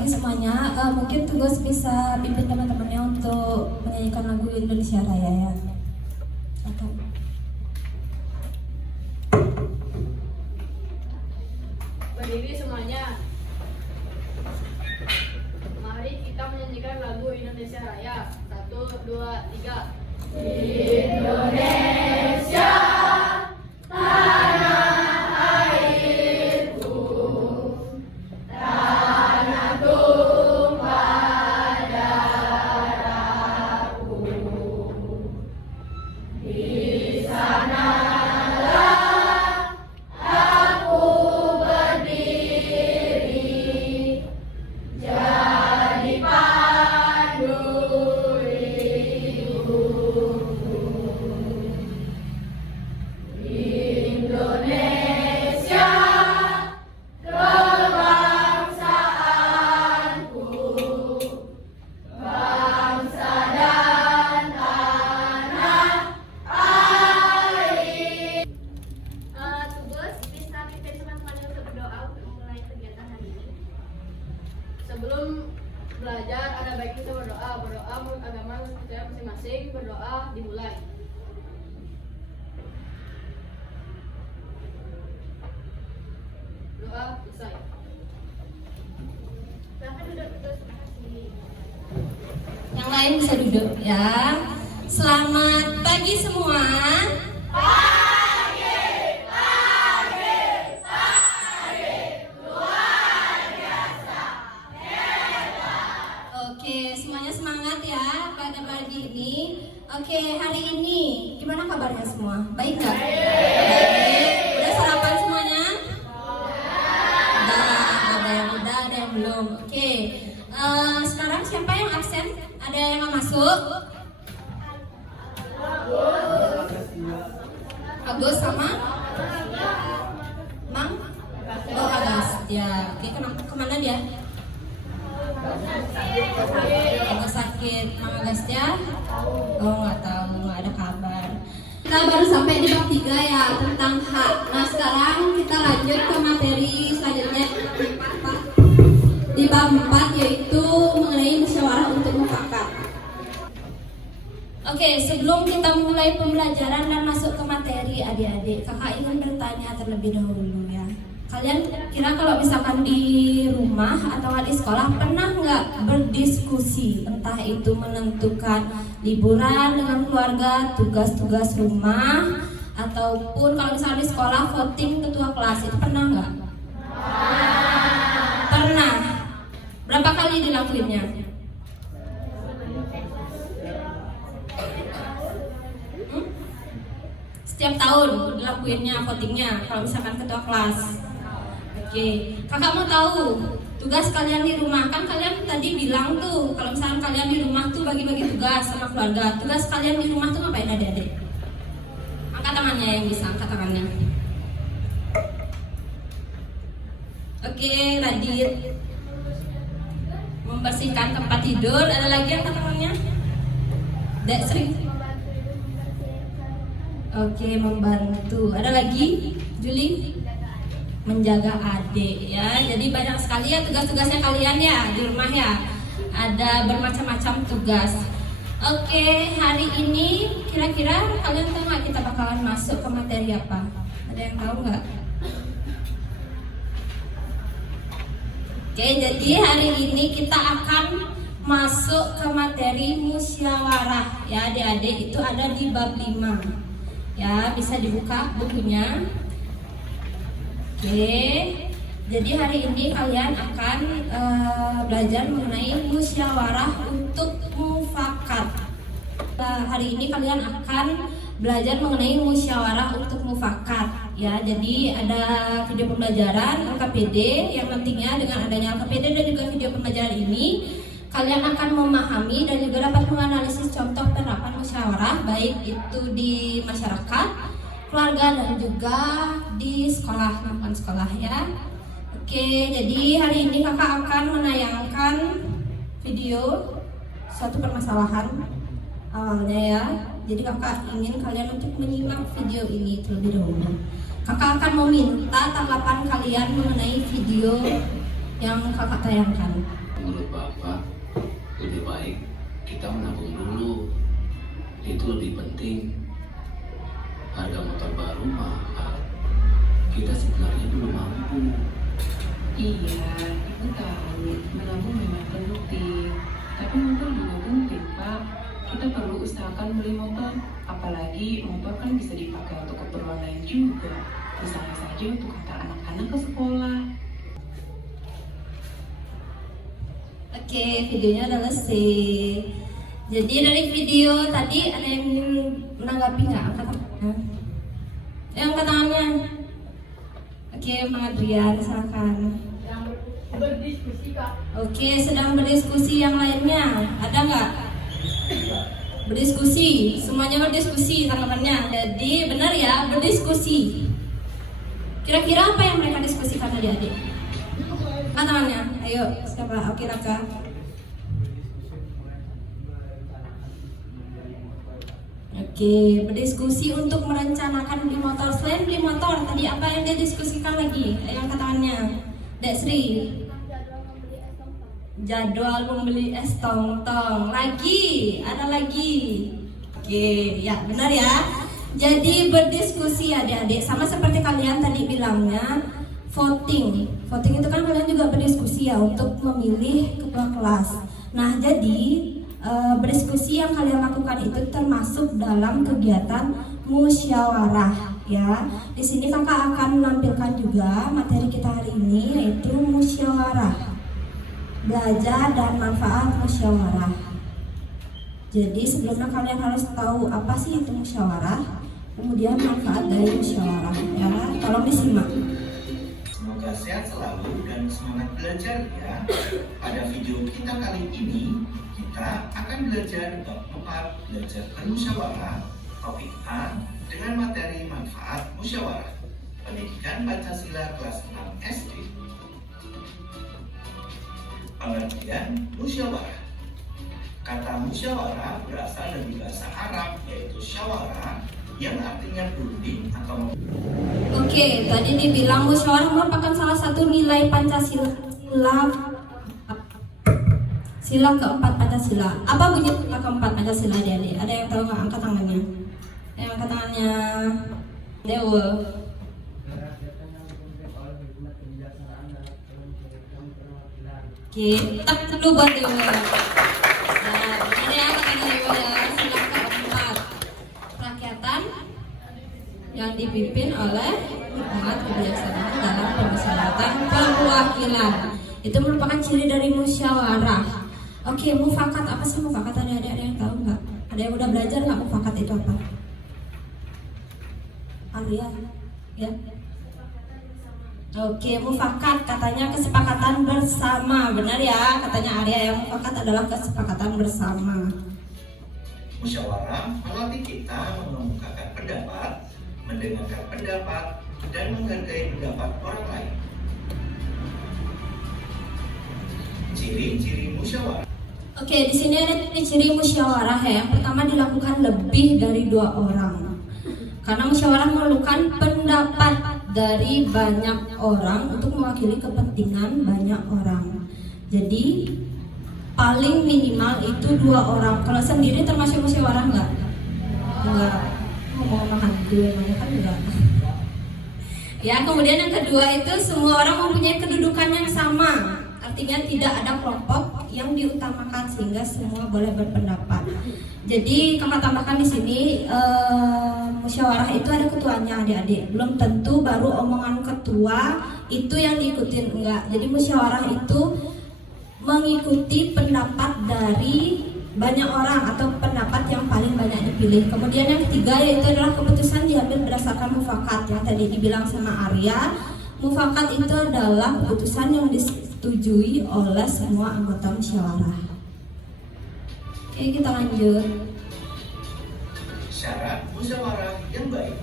pagi semuanya. Mungkin Tugas bisa pimpin teman-temannya untuk menyanyikan lagu Indonesia Raya ya. Atau berdiri semuanya. Mari kita menyanyikan lagu Indonesia Raya. 1, 2, 3. Indonesia, tanah airku, tanah tumpah darahku. Di sanalah aku berdiri, jadi pandu Indonesia, kebangsaanku, bangsa dan tanah air. Tugas bisa pimpin teman-teman untuk berdoa untuk memulai kegiatan hari ini. Sebelum belajar, ada baik kita berdoa menurut agama percaya masing-masing. Berdoa dimulai. Doa selesai. Silahkan duduk. Terima kasih. yang lain bisa duduk ya. Selamat pagi semua. Oke, semuanya semangat ya pada pagi ini. Oke, hari ini gimana kabarnya semua? Baik nggak? Baik. Udah sarapan semuanya? Udah, ada yang belum. Oke, sekarang siapa yang absen? Ada yang nggak masuk? Agus sama? Mang? Oh, Agus. Ya, oke, kemana dia? Agus sakit. Mang Agus ya? Oh, nggak tahu, nggak ada kabar. Kita baru sampai di bab 3 ya, tentang hak. Nah, sekarang kita lanjut ke materi selanjutnya di bab 4, yaitu mengenai musyawarah untuk mufakat. Oke, sebelum kita mulai pembelajaran dan masuk ke materi adik-adik, kakak ingin bertanya terlebih dahulu ya. Kalian kira kalau misalkan di rumah atau di sekolah pernah nggak berdiskusi, entah itu menentukan liburan dengan keluarga, tugas-tugas rumah, ataupun kalau misalnya di sekolah voting ketua kelas, itu pernah nggak? Pernah. Berapa kali dilakuinnya? Setiap tahun dilakuinnya votingnya kalau misalkan ketua kelas. Oke, kakak mau tahu tugas kalian di rumah. Kan kalian tadi bilang tuh kalau misalkan kalian di rumah tuh bagi-bagi tugas sama keluarga. Tugas kalian di rumah tuh ngapain adik-adik? Angkat tangannya yang bisa, angkat tangannya. Oke, Radit. Membersihkan tempat tidur. Ada lagi yang angkat tangannya? Dek sering. Oke, membantu. Ada lagi? Juli? Menjaga adik ya. Jadi banyak sekali ya tugas-tugasnya kalian ya di rumah ya. Ada bermacam-macam tugas. Oke, hari ini kira-kira kalian tahu nggak kita bakalan masuk ke materi apa? Ada yang tahu nggak? Oke, jadi hari ini kita akan masuk ke materi musyawarah ya adik-adik. Itu ada di bab 5 ya, bisa dibuka bukunya. Oke, jadi hari ini kalian akan belajar mengenai musyawarah untuk mufakat. Hari ini kalian akan belajar mengenai musyawarah untuk mufakat ya. Jadi ada video pembelajaran LKPD yang nantinya dengan adanya LKPD dan juga video pembelajaran ini kalian akan memahami dan juga dapat menganalisis contoh penerapan musyawarah baik itu di masyarakat, keluarga, dan juga di sekolah, lingkungan sekolah ya. Oke, jadi hari ini kakak akan menayangkan video suatu permasalahan awalnya ya. Jadi kakak ingin kalian untuk menyimak video ini terlebih dahulu. Kakak akan meminta tanggapan kalian mengenai video yang kakak tayangkan. kita menabung dulu. Itu lebih penting. Harga motor baru mahal. Kita sebenarnya belum mampu. Iya, ibu tahu menabung memang penting. Tapi motor juga penting, Pak. Kita perlu usahakan beli motor. Apalagi motor kan bisa dipakai untuk keperluan lain juga. Misalnya saja untuk antar anak-anak ke sekolah. Oke, videonya udah selesai. Jadi dari video tadi ada yang menanggapi nggak? Angkat tangannya. Angkat tangannya. Oke, Bang Adrian, silakan. Yang berdiskusi Kak. Oke, sedang berdiskusi yang lainnya. Ada nggak? Berdiskusi, semuanya berdiskusi tanggapannya. Jadi benar ya, berdiskusi. Kira-kira apa yang mereka diskusikan adik-adik? Angkat tangannya, ayo, siapa? Oke, Raka. Oke, berdiskusi untuk merencanakan beli motor. Selain beli motor, tadi apa yang dia diskusikan lagi? Yang katanya, Dek Sri. Jadwal membeli es tong-tong. Lagi, ada lagi. Oke, ya benar ya. Jadi berdiskusi adik-adik, sama seperti kalian tadi bilangnya, voting. Voting itu kan kalian juga berdiskusi ya untuk memilih ketua kelas. Nah, jadi berdiskusi yang kalian lakukan itu termasuk dalam kegiatan musyawarah ya. Di sini kakak akan menampilkan juga materi kita hari ini, yaitu musyawarah, belajar dan manfaat musyawarah. Jadi sebelumnya kalian harus tahu apa sih itu musyawarah, kemudian manfaat dari musyawarah ya. Tolong disimak. Semoga sehat selalu dan semangat belajar ya. Pada video kita kali ini kita akan belajar bab 4, belajar bermusyawarah, topik A dengan materi manfaat musyawarah. Pendidikan Pancasila kelas 6 SD. Pengertian musyawarah. Kata musyawarah berasal dari bahasa Arab yaitu syawara yang artinya berunding atau Oke, tadi dibilang musyawarah merupakan salah satu nilai Pancasila. Sila keempat Pancasila. Apa bunyi sila keempat Pancasila adik-adik? Ada yang tahu nggak? Angkat tangannya. Yang angkat tangannya. Dewa. Oke, tak dulu buat Dewa. Nah, ini yang angkat tangan Dewa ya. Sila keempat. Rakyatan yang dipimpin oleh hikmat kebijaksanaan dalam permusyawaratan perwakilan. Itu merupakan ciri dari musyawarah. Oke, mufakat apa sih mufakat? Ada yang tahu nggak? Ada yang udah belajar nggak mufakat itu apa? Arya, ya. Oke, mufakat katanya kesepakatan bersama, benar ya? Katanya Arya yang mufakat adalah kesepakatan bersama. musyawarah melatih kita mengemukakan pendapat, mendengarkan pendapat, dan menghargai pendapat orang lain. Ciri-ciri musyawarah. Oke, di sini ada ciri musyawarah ya. Yang pertama dilakukan lebih dari 2 orang. Karena musyawarah memerlukan pendapat dari banyak orang untuk mewakili kepentingan banyak orang. Jadi paling minimal itu 2 orang. Kalau sendiri termasuk musyawarah enggak? Enggak. Mau hantu emangnya kan enggak. Ya, kemudian yang kedua itu semua orang mempunyai kedudukan yang sama. Artinya tidak ada kelompok yang diutamakan sehingga semua boleh berpendapat. Jadi kakak tambahkan di sini musyawarah itu ada ketuanya adik-adik. Belum tentu baru omongan ketua itu yang diikutin, enggak. Jadi musyawarah itu mengikuti pendapat dari banyak orang atau pendapat yang paling banyak dipilih. Kemudian yang ketiga yaitu adalah keputusan diambil berdasarkan mufakat yang tadi dibilang sama Arya. Mufakat itu adalah keputusan yang disetujui oleh semua anggota musyawarah. Oke, kita lanjut. Syarat musyawarah yang baik.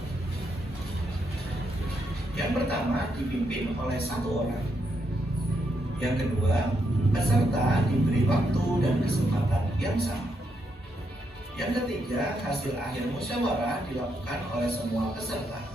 Yang pertama, dipimpin oleh 1 orang. Yang kedua, peserta diberi waktu dan kesempatan yang sama. Yang ketiga, hasil akhir musyawarah dilakukan oleh semua peserta.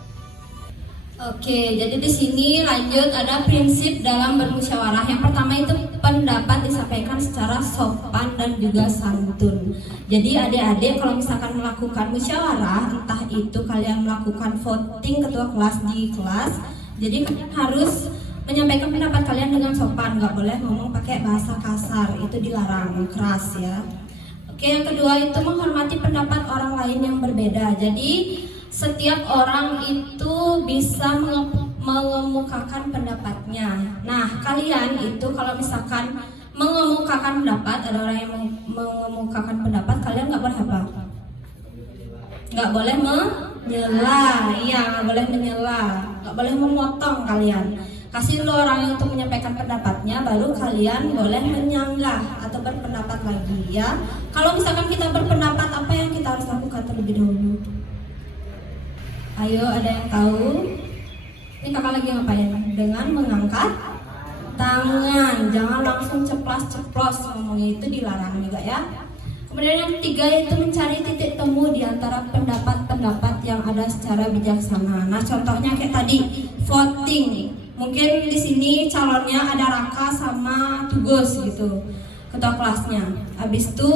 Oke, jadi di sini lanjut ada prinsip dalam bermusyawarah. Yang pertama itu pendapat disampaikan secara sopan dan juga santun. Jadi adik-adik kalau misalkan melakukan musyawarah, entah itu kalian melakukan voting ketua kelas di kelas, jadi kalian harus menyampaikan pendapat kalian dengan sopan, nggak boleh ngomong pakai bahasa kasar, itu dilarang, keras ya. Oke, yang kedua itu menghormati pendapat orang lain yang berbeda. Jadi setiap orang itu bisa mengemukakan pendapatnya. Nah, kalian itu kalau misalkan mengemukakan pendapat, ada orang yang mengemukakan pendapat, kalian nggak boleh apa? Nggak boleh menyela, iya nggak boleh menyela, nggak boleh memotong kalian. Kasih dulu orang untuk menyampaikan pendapatnya, baru kalian boleh menyanggah atau berpendapat lagi ya. Kalau misalkan kita berpendapat, apa yang kita harus lakukan terlebih dahulu? Ayo, ada yang tahu? Ini kakak lagi ngapain? Dengan mengangkat tangan, jangan langsung ceplas-ceplos, ngomongnya itu dilarang juga ya. Kemudian yang ketiga itu mencari titik temu di antara pendapat-pendapat yang ada secara bijaksana. Nah, contohnya kayak tadi voting. Mungkin di sini calonnya ada Raka sama Tugus gitu, ketua kelasnya. Habis itu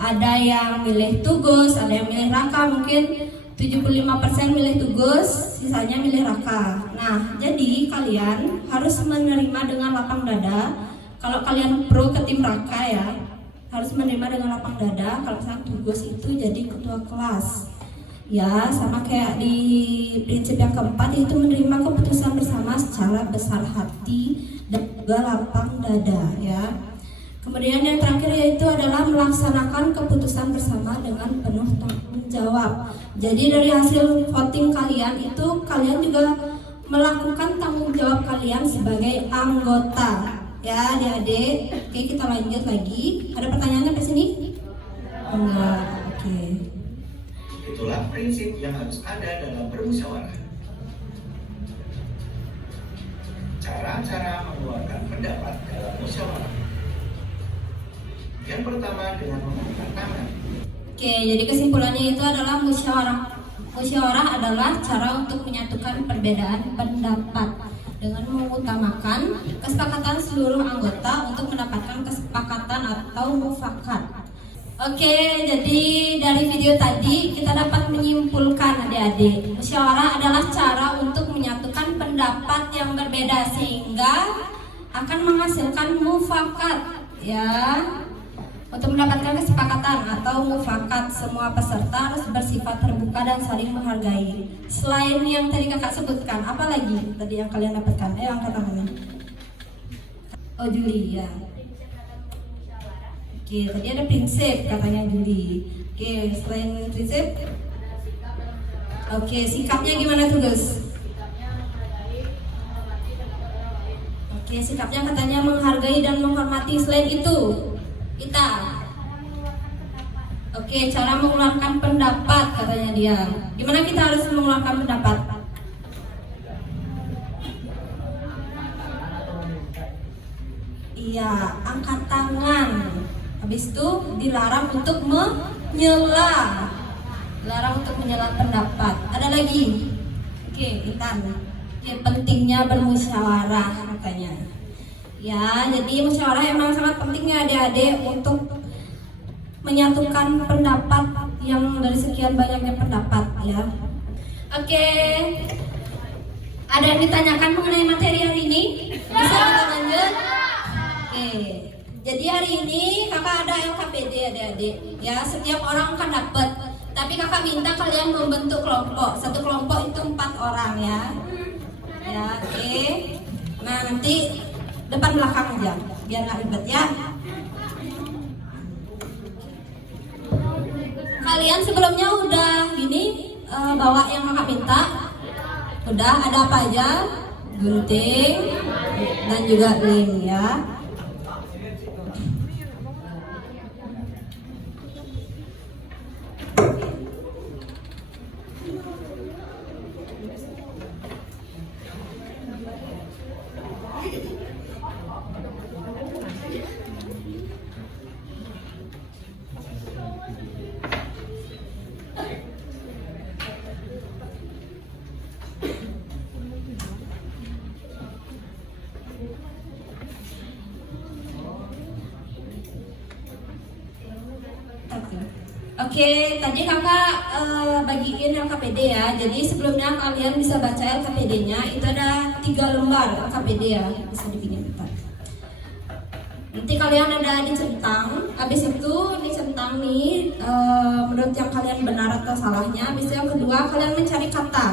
ada yang milih Tugus, ada yang milih Raka, mungkin 75% milih Tugus, sisanya milih Raka. Nah, jadi kalian harus menerima dengan lapang dada. Kalau kalian pro ke tim Raka ya, harus menerima dengan lapang dada kalau misalnya Tugus itu jadi ketua kelas. Ya, sama kayak di prinsip yang keempat, yaitu menerima keputusan bersama secara besar hati dan juga lapang dada ya. Kemudian yang terakhir yaitu adalah melaksanakan keputusan bersama dengan penuh tanggung jawab. Jadi dari hasil voting kalian itu kalian juga melakukan tanggung jawab kalian sebagai anggota ya adik-adik. Oke, kita lanjut lagi. Ada pertanyaan sampai sini? Enggak. Oke. Itulah prinsip yang harus ada dalam bermusyawarah. Cara-cara mengeluarkan pendapat dalam musyawarah. Yang pertama dengan mengangkat tangan. Oke, jadi kesimpulannya itu adalah musyawarah adalah cara untuk menyatukan perbedaan pendapat dengan mengutamakan kesepakatan seluruh anggota untuk mendapatkan kesepakatan atau mufakat. Oke, jadi dari video tadi kita dapat menyimpulkan adik-adik, musyawarah adalah cara untuk menyatukan pendapat yang berbeda sehingga akan menghasilkan mufakat ya. Untuk mendapatkan kesepakatan atau mufakat, semua peserta harus bersifat terbuka dan saling menghargai. Selain yang tadi kakak sebutkan, apa lagi tadi yang kalian dapatkan? Angkat tangannya. Oh, Juli ya. Oke, tadi ada prinsip katanya Juli. Oke, selain prinsip, oke, sikapnya gimana tuh guys? Oke, sikapnya katanya menghargai dan menghormati. Selain itu, kita, oke, cara mengeluarkan pendapat katanya dia. Gimana kita harus mengeluarkan pendapat? Iya, angkat tangan. Habis itu dilarang untuk menyela. Dilarang untuk menyela pendapat. Ada lagi? Oke, Intan. Oke, pentingnya bermusyawarah katanya. Ya, jadi musyawarah emang sangat penting ya adik-adik untuk menyatukan pendapat yang dari sekian banyaknya pendapat ya. Oke, ada yang ditanyakan mengenai materi hari ini? Bisa kita lanjut? Oke, jadi hari ini kakak ada LKPD adik-adik ya, setiap orang akan dapat. Tapi kakak minta kalian membentuk kelompok, satu kelompok itu 4 orang ya. Ya, oke. Nah, nanti depan belakang aja biar nggak ribet ya. Kalian sebelumnya udah gini bawa yang kakak minta? Udah, ada apa aja? Gunting dan juga lem ya. Oke, tadi kakak bagiin LKPD ya. Jadi sebelumnya kalian bisa baca LKPD-nya. Itu ada 3 lembar LKPD ya. Bisa dipinjam. Nanti kalian ada dicentang. Habis itu dicentang nih menurut yang kalian benar atau salahnya. Habis itu yang kedua kalian mencari kata.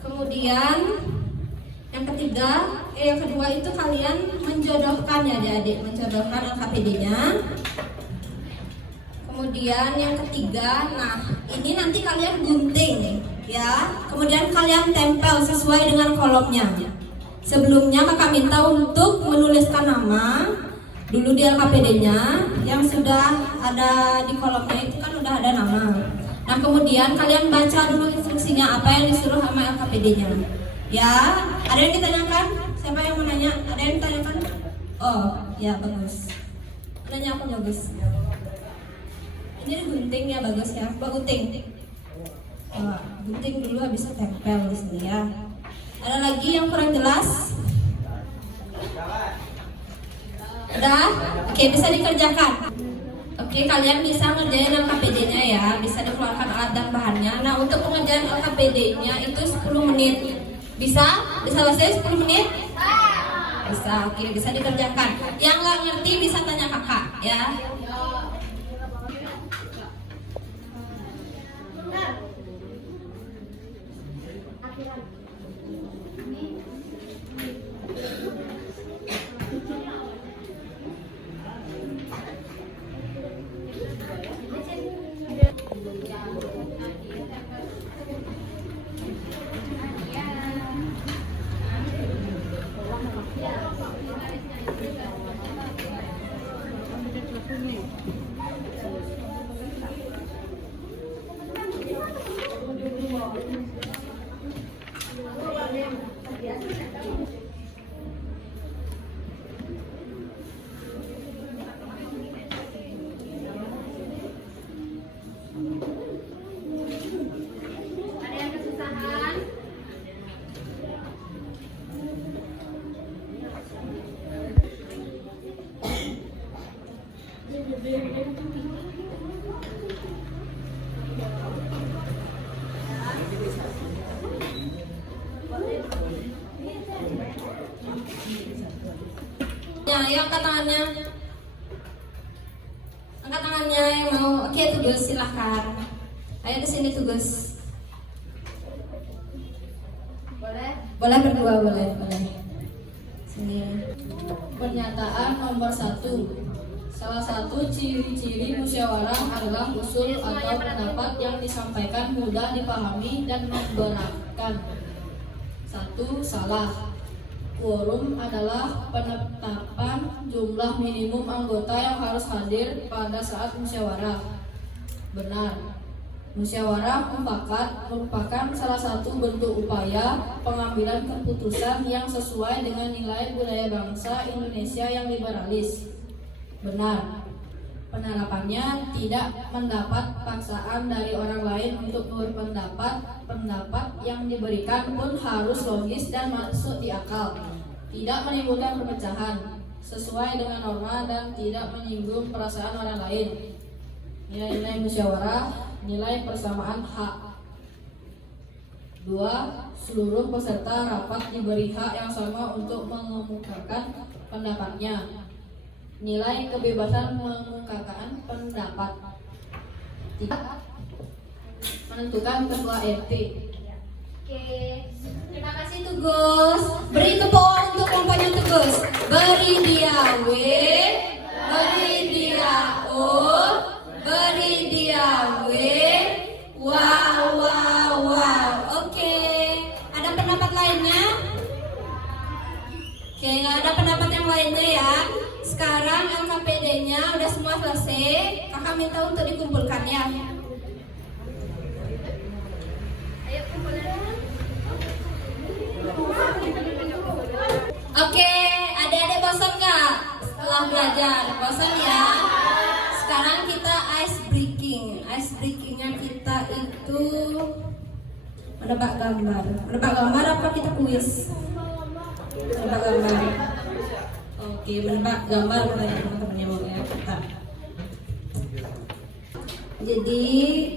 Kemudian yang kedua itu kalian menjodohkan ya adik-adik, menjodohkan LKPD-nya. Kemudian yang ketiga, nah ini nanti kalian gunting ya. Kemudian kalian tempel sesuai dengan kolomnya. Sebelumnya kakak minta untuk menuliskan nama dulu di LKPD-nya. Yang sudah ada di kolomnya itu kan udah ada nama. Nah kemudian kalian baca dulu instruksinya apa yang disuruh sama LKPD-nya. Ya, ada yang ditanyakan? Siapa yang mau nanya? Ada yang ditanyakan? Oh, ya bagus. Nanya aku bagus. Ini gunting ya bagus ya. Coba gunting. Gunting dulu habis itu tempel di sini ya. Ada lagi yang kurang jelas? Udah? Oke, bisa dikerjakan. Oke, kalian bisa ngerjain LKPD-nya ya. Bisa dikeluarkan alat dan bahannya. Nah, untuk pengerjaan LKPD-nya itu 10 menit. Bisa? Bisa selesai 10 menit? Bisa, oke, bisa dikerjakan. Yang nggak ngerti bisa tanya kakak ya. Ada yang kesusahan? Ya, ayo angkat tangannya. Angkat tangannya yang mau. Oke, Tugas silahkan. Ayo ke sini Tugas. Boleh? Boleh berdua, boleh. Sini. Pernyataan nomor 1. Salah satu ciri-ciri musyawarah adalah usul atau pendapat yang disampaikan mudah dipahami dan membenarkan. 1. Salah. Quorum adalah penetapan jumlah minimum anggota yang harus hadir pada saat musyawarah. Benar. Musyawarah mufakat merupakan salah satu bentuk upaya pengambilan keputusan yang sesuai dengan nilai budaya bangsa Indonesia yang liberalis. Benar. Penerapannya tidak mendapat paksaan dari orang lain untuk berpendapat. Pendapat yang diberikan pun harus logis dan masuk di akal, tidak menimbulkan perpecahan, sesuai dengan norma dan tidak menyinggung perasaan orang lain. Nilai-nilai musyawarah, nilai persamaan hak. 2. Seluruh peserta rapat diberi hak yang sama untuk mengemukakan pendapatnya. Nilai kebebasan mengemukakan pendapat. 3. Menentukan ketua RT. Oke. Terima kasih Tugas. Beri tepuk untuk kelompoknya Tugas. Beri dia W, beri dia O, beri dia W. Wow. Oke. Ada pendapat lainnya? Oke, nggak ada pendapat yang lainnya ya. Sekarang LKPD-nya udah semua selesai. Kakak minta untuk dikumpulkan ya. Ayo kumpulin. Oke, adik-adik bosan nggak setelah belajar? Bosan ya? Sekarang kita ice breaking. Ice breakingnya kita itu menebak gambar. Menebak gambar apa kita kuis? Menebak gambar. Oke, menebak gambar katanya teman-teman yang mau ya kita. Jadi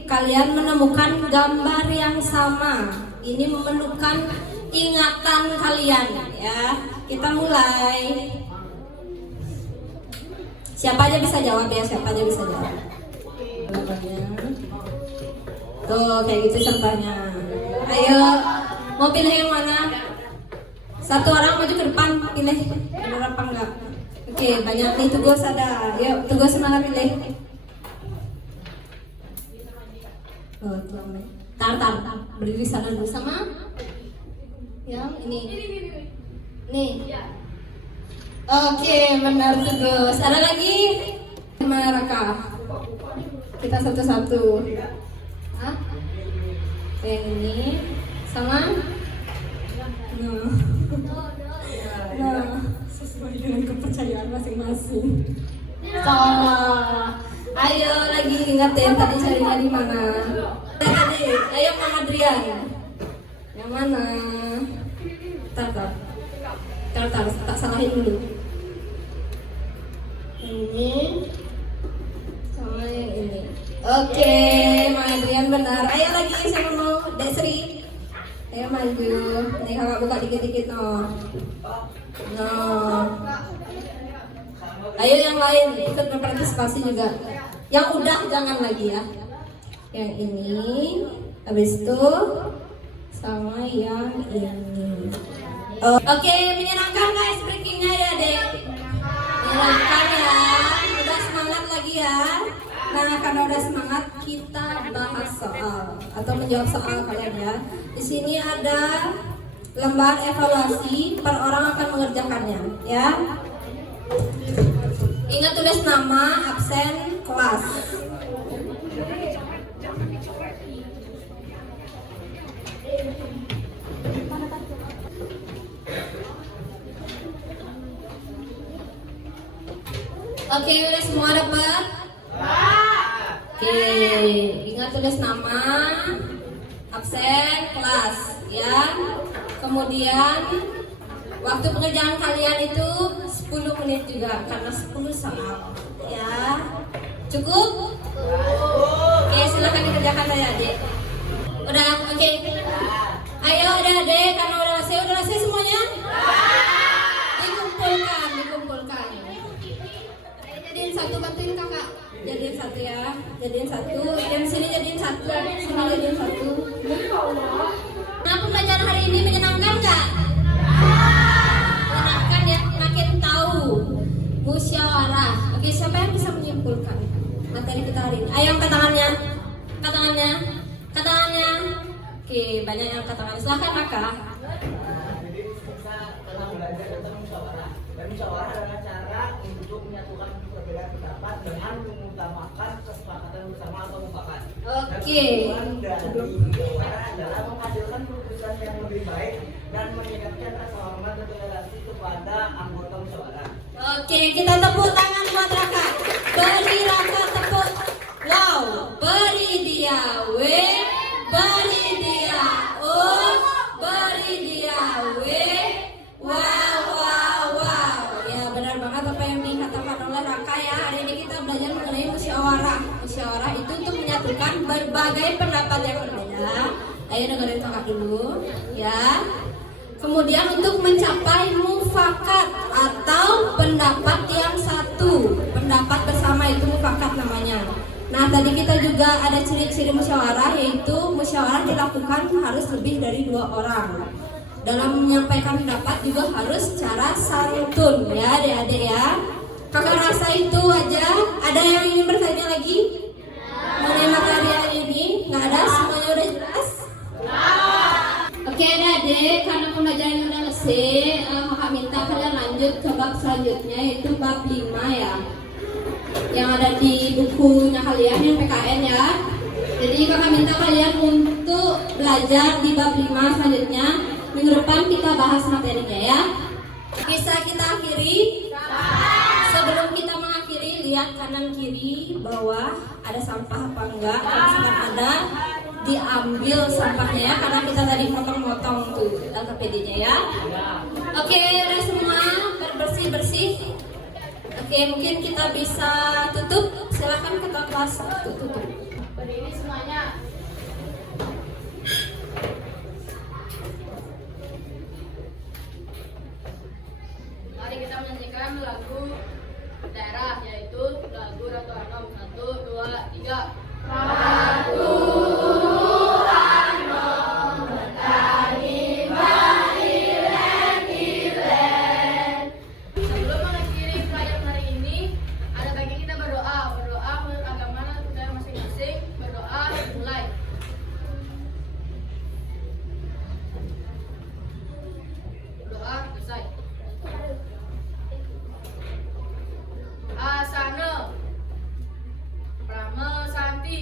kalian menemukan gambar yang sama. Ini memerlukan ingatan kalian ya. Kita mulai. Siapa aja bisa jawab ya, siapa aja bisa jawab. Tuh kayak gitu contohnya. Ayo, mau pilih yang mana? Satu orang maju ke depan, pilih benar apa enggak? Oke, banyak nih tugas ada. Yuk, tugas semangat pilih. Oh, tar, berdiri sana dulu sama. Yang ini. Nih. Oke, benar tugas. Ada lagi? Gimana Raka? Kita satu-satu. Hah? Yang ini sama? Nah, sesuai dengan kepercayaan masing-masing. Salah. Ayo lagi ingatin tadi carinya di mana? Tadi, ayo Mama Adrian. Yang mana? Tar, tak salahin dulu. Ini sama yang ini. Oke, Mama Adrian benar. Ayo lagi siapa mau? Desri. Ayo maju. Nih kakak buka dikit-dikit no. Ayo yang lain ikut berpartisipasi juga. Yang udah jangan lagi ya. Yang ini, habis itu sama yang ini. Oke, menyenangkan guys breakingnya ya dek. Menyenangkan ya. Udah semangat lagi ya. Nah karena udah semangat kita bahas soal atau menjawab soal kalian ya. Di sini ada lembar evaluasi, per orang akan mengerjakannya ya. Ingat tulis nama, absen, kelas. Oke, udah semua dapat? Oke, ingat tulis nama, absen, kelas ya. Kemudian waktu pengerjaan kalian itu 10 menit juga karena 10 soal ya. Cukup? Oke, silakan dikerjakan ya Dek. Udah, oke. Ayo udah Dek, karena udah selesai semuanya? Dikumpulkan. Jadiin satu, bantuin kakak. Jadiin satu ya, jadiin satu. Yang sini jadiin satu, sini jadiin satu. Nah, pembelajaran hari ini menyenangkan nggak? Menyenangkan ya, makin tahu musyawarah. Oke, siapa yang bisa menyimpulkan materi kita hari ini? Ayo angkat tangannya. Oke, banyak yang angkat tangan. Silahkan Maka. Jadi kita telah belajar tentang musyawarah. Dan musyawarah adalah cara untuk menyatukan perbedaan pendapat dengan mengutamakan kesepakatan bersama atau mufakat. Oke. Dan tujuan dari musyawarah adalah menghasilkan keputusan yang lebih baik dan meningkatkan rasa hormat dan toleransi kepada anggota musyawarah. Oke, kita tepuk tangan buat Raka. Beri Raka tepuk. Wow, beri dia W, beri dia O, beri dia W. Wow. Ya benar banget apa yang dikatakan oleh Raka ya. Hari ini kita belajar mengenai musyawarah. Musyawarah itu untuk menyatukan berbagai pendapat yang berbeda. Ayo dengerin kakak dulu ya. Kemudian untuk mencapai mufakat atau pendapat yang satu, pendapat bersama itu mufakat namanya. Nah tadi kita juga ada ciri-ciri musyawarah, yaitu musyawarah dilakukan harus lebih dari 2 orang. Dalam menyampaikan pendapat juga harus secara santun ya adik-adik ya. Kakak rasa itu aja. Ada yang ingin bertanya lagi mengenai materi hari ini? Nggak ada, semuanya udah jelas? Oke adik-adik, karena pembelajaran udah selesai, kakak minta kalian lanjut ke bab selanjutnya, yaitu bab 5 ya, yang ada di bukunya kalian yang PKN ya. Jadi kakak minta kalian untuk belajar di bab 5 selanjutnya. Minggu depan kita bahas materinya ya. Bisa kita akhiri? Sebelum kita mengakhiri, lihat kanan kiri bawah ada sampah apa enggak. Kalau misalkan ada, diambil sampahnya ya, karena kita tadi motong-motong tuh LKPD-nya ya. Oke, udah semua bersih. Oke, mungkin kita bisa tutup. Silakan ketua kelas tutup. semuanya. Mari kita menyanyikan lagu daerah, yaitu lagu Ratu Anom. 1, 2, 3. Sebelum mengakhiri pelajaran hari ini, ada baiknya kita berdoa. Berdoa menurut agama kita masing-masing. Berdoa mulai. Doa selesai. Asana Prama Santi.